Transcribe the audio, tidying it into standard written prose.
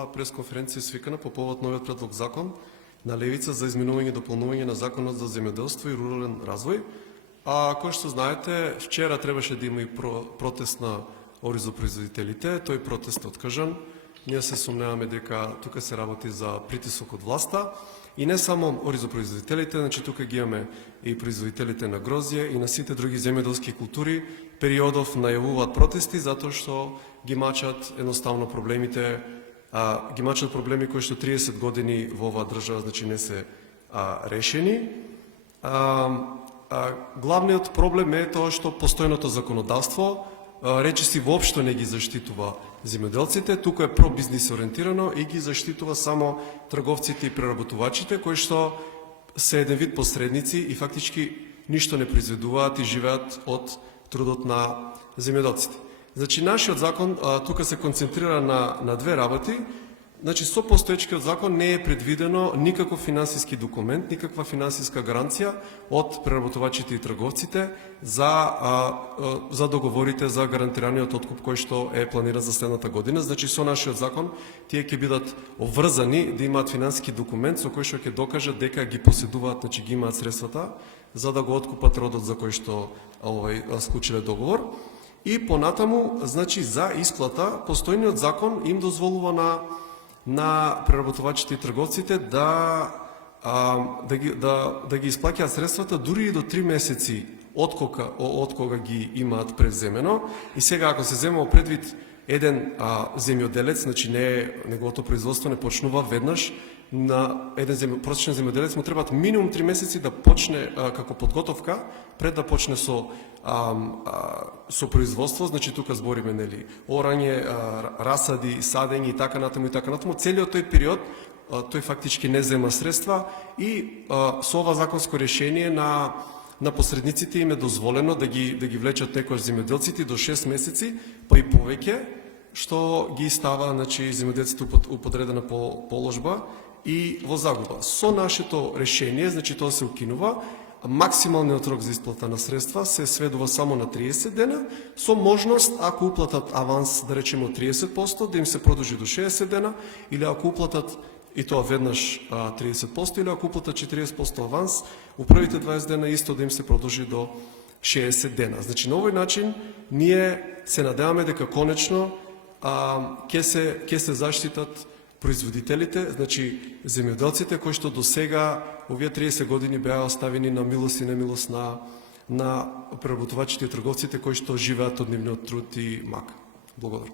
ова пресконференција свикана по повод новиот предлог закон на Левица за изменување и дополнување на Законот за земјоделство и рурален развој. А кој што знаете, вчера требаше да има и протест на оризопроизводителите, тој протест е откажан. Ние се сумневаме дека тука се работи за притисок од власта и не само оризопроизводителите, значи тука ги имаме и производителите на грозје и на сите други земјоделски култури. Периодов најавуваат протести затоа што ги мачат едноставно проблемите, ги мачат проблеми кои што 30 години во оваа држава значи не се решени. Главниот проблем е тоа што постојното законодавство речиси воопшто не ги заштитува земјоделците, тука е пробизнис ориентирано и ги заштитува само трговците и преработувачите кои што се еден вид посредници и фактички ништо не произведуваат и живеат од трудот на земјоделците. Значи нашиот закон тука се концентрира на две работи. Значи со постоечкиот закон не е предвидено никаков финансиски документ, никаква финансиска гаранција од преработувачите и трговците за договорите за гарантираниот откуп кој што е планиран за следната година. Значи со нашиот закон тие ќе бидат обврзани да имаат финансиски документ со кој што ќе докажат дека ги поседуваат, значи ги имаат средствата за да го откупат родот за кој што склучиле договор. И понатаму, значи за исплата постојниот закон им дозволува на преработувачите и трговците да ги исплаќаат средствата дури и до 3 месеци од кога ги имаат преземено. И сега ако се земува предвид еден земјоделец, значи неговото производство не почнува веднаш, на еден просечен земјоделец му требаат минимум 3 месеци да почне како подготовка пред да почне со производство, значи тука зборимеорање, расади, садење и така натаму и така натаму. Целиот тој период тој фактички не зема средства и со ова законско решение на посредниците им е дозволено да ги влечат некојаш земјоделците до 6 месеци, па и повеќе, што ги става, значи земјоделците у подредена положба и во загуба. Со нашето решение, значи тоа се укинува, максималниот рок за исплата на средства се сведува само на 30 дена, со можност, ако уплатат аванс, да речеме од 30%, да им се продолжи до 60 дена, или ако уплатат, и тоа веднаш 30%, или ако уплатат 40% аванс, у првите 20 дена исто да им се продолжи до 60 дена. Значи, на овој начин, ние се надеваме дека конечно ќе се заштитат производителите, значи земјоделците кои што до сега овие 30 години беа оставени на милост и немилост на преработувачите и трговците кои што живеат од нивниот труд и мак. Благодарам.